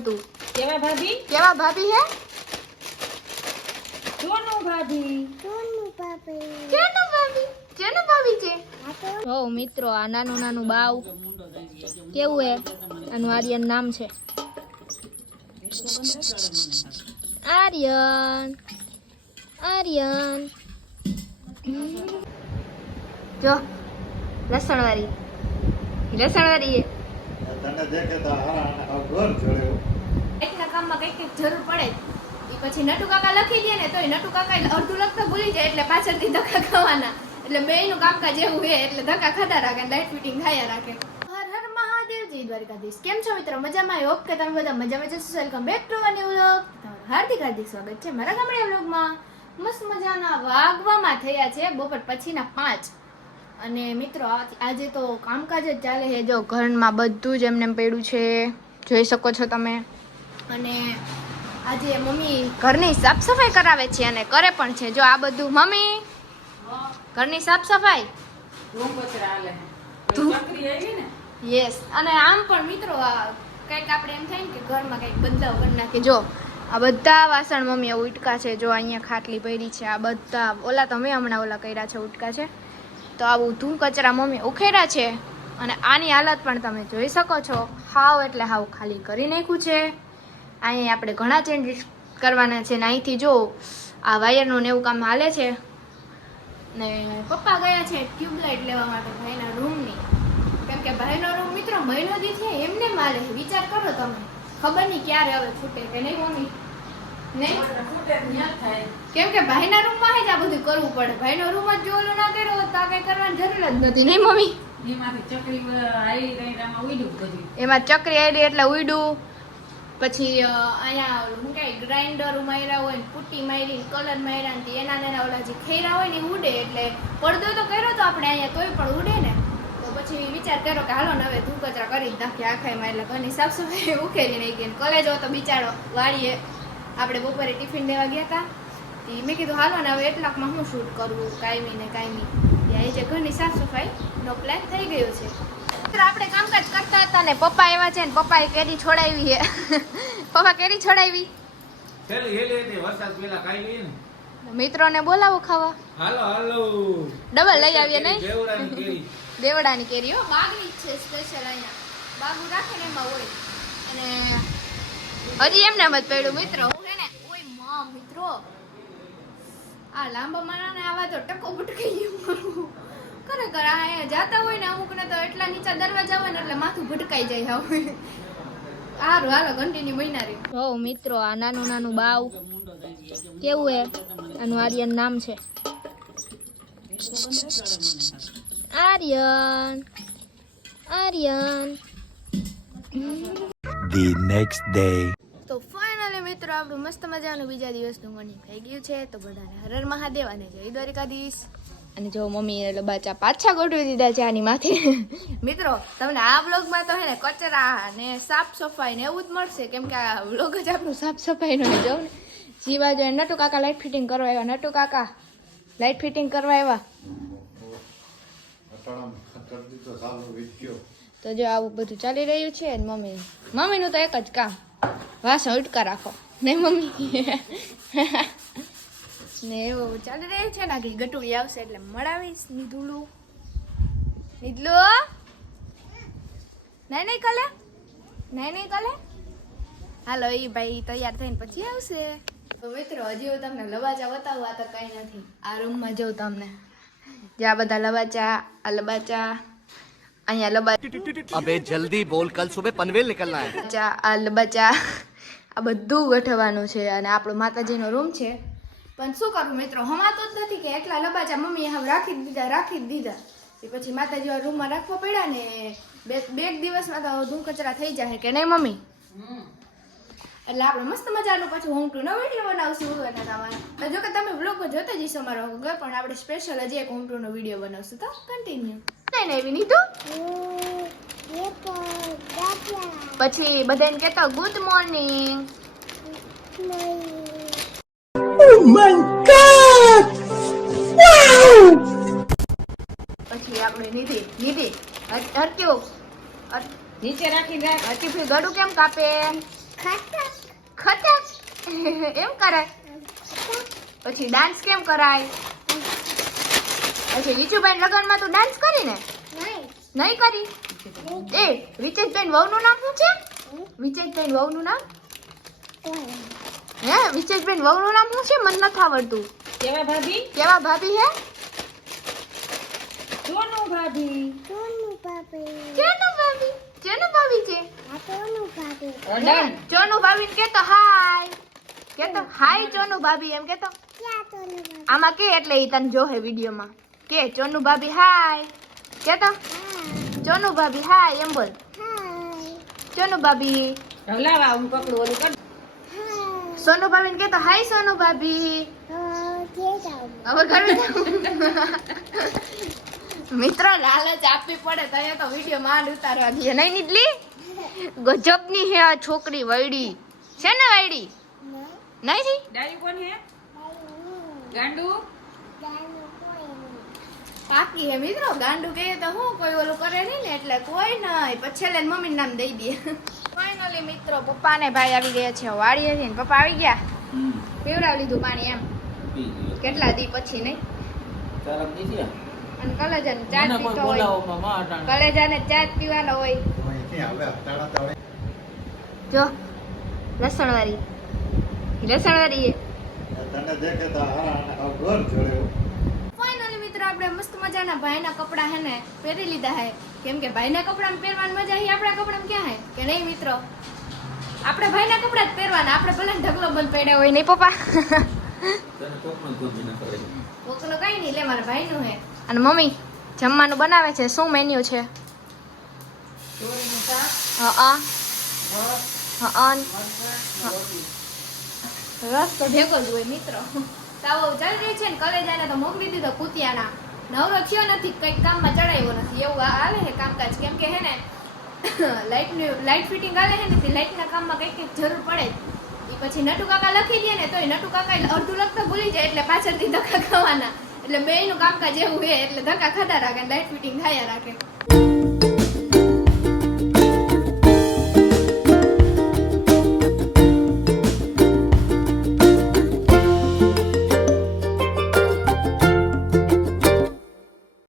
તું. કેવા ભાભી? કેવા ભાભી હે? જોનુ ભાભી. જોનુ ભાભી. જોનુ ભાભી છે? જો મિત્રો આ નાનું નાનું બાવ. કેવું હે? આનું આર્યન નામ છે. આર્યન. આર્યન. જો લસણવાળી વાળી લસણ વાળી તને દેખે તો આ ઘર જોડ્યો એકના કામમાં કંઈક કંઈક જરૂર પડે પછી નટુ કાકા લખી દે ને તોય નટુ કાકા અડધું લખતા ભૂલી જાય એટલે પાછળથી ધક્કા ખાવાના. એટલે બેયનું કામકાજ એવું હે એટલે ધક્કા ખાતા રાખે લાઈટ ફિટિંગ થયા રાખે. જય દ્વારકાધીશ. કેમ છો મિત્રો? મજામાં? હોપ કે તમે બધા મજામાં જશો welcome back to a new vlog હાર્દિક હાર્દિક સ્વાગત છે મારા ગામડે વ્લોગમાં મસ્ત મજાના વાગવામાં થયા છે. બપોર પછીના પાંચ. અને મિત્રો, આજે તો કામકાજ જ ચાલે છે. જો ઘરમાં બધું જ એમને એમ પડ્યું છે. જોઈ શકો છો તમે. અને આજે મમ્મી ઘરની સાફ સફાઈ કરાવે છે અને કરે પણ છે. જો આ બધું મમ્મી, ઘરની સાફ સફાઈ યસ અને આમ પણ મિત્રો કંઈક આપણે એમ થાય ને કે ઘરમાં કંઈક બદલાવ કરી નાખે જો, આ બધા વાસણ મમ્મી ઉટકા છે. જો અહીંયા ખાટલી ભરી છે. આ બધા ઓલા તમે હમણાં ઓલા કર્યા છે, ઉટકા છે. તો આવું ધૂમ કચરા મમ્મી ઉખેરા છે. અને આની હાલત પણ તમે જોઈ શકો છો. હાવ એટલે હાવ ખાલી કરી નાખ્યું છે. અહીંયા આપણે ઘણા ચેન્જીસ કરવાના છે ને અહીંથી જો આ વાયરનું ને એવું કામ હાલે છે. ને પપ્પા ગયા છે ટ્યુબલાઇટ લેવા માટે ભાઈના રૂમની. કેમ કે ભાઈનો રૂમ મિત્રો મહિનો દી છે એમને માલે. વિચાર કરો તમે. ખબર નહીં ક્યારે હવે છૂટે કે નહીં મમ્મી? નહીં? કેમ કે ભાઈના રૂમમાં જ આ બધું કરવું પડે. ભાઈનો રૂમ જ જો ઓલું ના કર્યો હોત તો કઈ કરવાની જરૂર જ નથી નહીં મમ્મી? એમાં ચકરી આવી એટલે ઉડ્યું પછી અહીંયા શું કહેવાય ગ્રાઇન્ડર માર્યા હોય ને પુટ્ટી મારી કલર માર્યા ને એના ને એના ઓલા જે ખૈરા હોય ને ઉડે એટલે પડદો તો કર્યો તો આપણે અહીંયા તોય પણ ઉડે ને. તો પછી વિચાર કર્યો કે હાલો ને હવે ધૂ કચરા કરી જ નાખીએ આખાઈમાં એટલે ઘરની સાફ સફાઈ ઉકેલી નહીં ગઈ કોલેજ તો બિચારો વાળીએ. આપણે બપોરે ટિફિન દેવા ગયા હતા તે મેં કીધું હાલો ને હવે એટલાકમાં હું શૂટ કરવું કાયમી ને કાયમી. ત્યાં જે ઘરની સાફ સફાઈનો પ્લાન થઈ ગયો છે. મિત્ર આપણે કામકાજ કરતા હતા ને પપ્પા એવા છે ને પપ્પાએ કેરી છોડાવી છે. પપ્પા કેરી છોડાવી? ને. મિત્રોને બોલાવો ખાવા. હાલો હાલો. ડબલ લઈ આવીએ નહીં? દેવડાની કેરી. કેરી હો બાગની જ છે સ્પેશિયલ અહીંયા. બાગુ રાખે ને એમાં હોય. અને હજી એમને મત જ પડ્યું મિત્રો. ને મિત્રો. આ લાંબા મારાને આવા તો ટકો બટકી ગયું ખરેખર આ અહીંયા જાતા હોય ને અમુક ને તો એટલા નીચા દરવાજા હોય ને એટલે માથું ભટકાઈ જાય હવે સારું હાલો કન્ટિન્યુ બન્યા રે હો મિત્રો આ નાનું નાનું બાવ. કેવું હે? આનું આર્યન નામ છે. Aryan. Aryan. The next day. મિત્રો આપણું મસ્ત મજાનું બીજા દિવસનું મોર્નિંગ થઈ ગયું છે તો બધાને હરર હર મહાદેવ અને જય દ્વારિકાધીશ. અને જો મમ્મી એટલે બાચા પાછા ગોઠવી દીધા છે આની માથે. મિત્રો તમને આ બ્લોગમાં તો હે ને કચરા ને સાફ સફાઈ ને એવું જ મળશે કેમ કે આ બ્લોગ જ આપણું સાફ સફાઈનો જો ને. જીવા જો નટુ કાકા લાઇટ ફિટિંગ કરવા આવ્યા. નટુ કાકા લાઇટ ફિટિંગ કરવા આવ્યા. તો જો આવું બધું ચાલી રહ્યું છે ને મમ્મી. મમ્મીનું તો એક જ કામ. વાસણ ઉટકા રાખો. નહીં મમ્મી ને એવું ચાલી રહ્યું છે ને આગળ ગટુડી આવશે એટલે મળાવીશ નીધુલું નીધલું નહીં નહીં કલે? નહીં નહીં કલે? હાલો એ ભાઈ તૈયાર થઈને પછી આવશે. તો મિત્રો હજી હું તમને લવાચા બતાવવા તો કંઈ નથી. આ રૂમમાં જઉં તમને. જે આ બધા લવાચા આ લબાચા અહીંયા લબા અબે જલ્દી બોલ કલ સુબહ પનવેલ નીકળના હે. બચા આ લબાચા આ બધું ગોઠવવાનું છે અને આપણો માતાજીનો રૂમ છે. પણ શું કરું મિત્રો હમાતો જ નથી કે એટલા લબાચા મમ્મીએ હવે રાખી દીધા રાખી દીધા. એ પછી માતાજી રૂમમાં રાખવા પડ્યા ને બે બે દિવસમાં તો ધૂમ કચરા થઈ જાય કે નહીં મમ્મી? એટલે આપણે મસ્ત મજાનું પછી હોમ ટુ નો વીડિયો બનાવશું અને તમારે. જો કે તમે બ્લોગ જોતા જઈશો અમારો વગર પણ આપણે સ્પેશિયલ હજી એક હોમ ટુ નો વીડિયો બનાવશું. તો કન્ટિન્યુ નહીં એવી નીધું પછી બધાને કહેતો ગુડ મોર્નિંગ પછી આપણે નિધિ નિધિ હરક્યું નીચે રાખી. દે હરકી ફી ગળું કેમ કાપે? ખટક એમ કરાય. પછી ડાન્સ કેમ કરાય? પછી લીચુભાઈ લગનમાં તું ડાન્સ કરી ને? નહીં કરી? એ વિચેશભાઈ વહુનું નામ શું છે? વિચેશભાઈ વહુનું નામ? હે વિચેશભાઈ વહુનું નામ શું છે? મને નથી આવડતું. કેવા ભાભી? કેવા ભાભી હે? સોનું ભાભી. કેનું ભાભી. કેનું ભાભી? છે? ડન ચોનું ભાભી. કે તો હાય કે તો હાય. ચોનું ભાભી. એમ કે તો આમાં કે એટલે ઈ તને જોહે વિડીયોમાં. કે ચોનું ભાભી હાય. કે તો ચોનું ભાભી હા એમ બોલ. ચોનુ ભાભી. હવે લાવા હું પકડું ઓલું કર. સોનુ ભાભી કે તો હાય સોનુ ભાભી હવે ઘરે મિત્રો લાલચ આપવી પડે તો તો વીડિયો માંડ ઉતારવા દે નહીં નીકળી ગજબની હે આ છોકરી વૈડી છે ને વૈડી નહીં થી ડાયું કોણ હે? ગાંડુ. પાકી હે મિત્રો ગાંડું કહે તો હું કોઈ ઓલું કરે નહીં ને એટલે કોઈ નહીં. પછી છેલ્લે મમ્મી નામ દઈ દે ફાઇનલી મિત્રો પપ્પા ને ભાઈ આવી ગયા છે. વાડીએથી ને પપ્પા આવી ગયા? પીવડાવી લીધું પાણી એમ. કેટલા દી પછી નહીં? અને કલેજાને ચા પીતો હોય. કલેજાને ચા પીવાનો હોય. જો લસણ વાળી લસણ વાળી તને દેખે તો હારા ઘર જોડે. ફાઇનલી મિત્રો આપણે મસ્ત મજાના ભાઈના કપડાં હે ને પહેરી લીધા હે. કેમ કે ભાઈના કપડાં પહેરવાની મજા હી આપણા કપડાં ક્યાં હે? કે નહીં મિત્રો? આપણે ભાઈના કપડાં જ પહેરવાના આપણે ભલે ને ઢગલો બંધ પડ્યા હોય નહીં પપ્પા. કોકનો કઈ નહીં લે મારા ભાઈનું હે. અને મમ્મી જમવાનું બનાવે છે શું મેન્યુ છે? હા હા રસ તો ભેગો જ હોય મિત્રો. તાવો ચાલી રહી છે ને કલેજાને તો મોકલી દીધો કુતિયાના. નવરો થયો નથી, કંઈક કામ ચડાવ્યો નથી. એવું આ હાલે છે કામકાજ. કેમ કે હે ને લાઇટ લાઇટ ફિટિંગ આવે છે ને, તે લાઇટના કામમાં કંઈક કંઈક જરૂર પડે એ પછી નટુ કાકા લખી દે ને, તોય નટુ કાકા અડધું લખતા ભૂલી જાય, એટલે પાછળથી ધક્કા ખાવાના. એટલે બેયનું કામકાજ એવું છે, એટલે ધક્કા ખાતા રાખે લાઇટ ફિટિંગ થયા રાખે.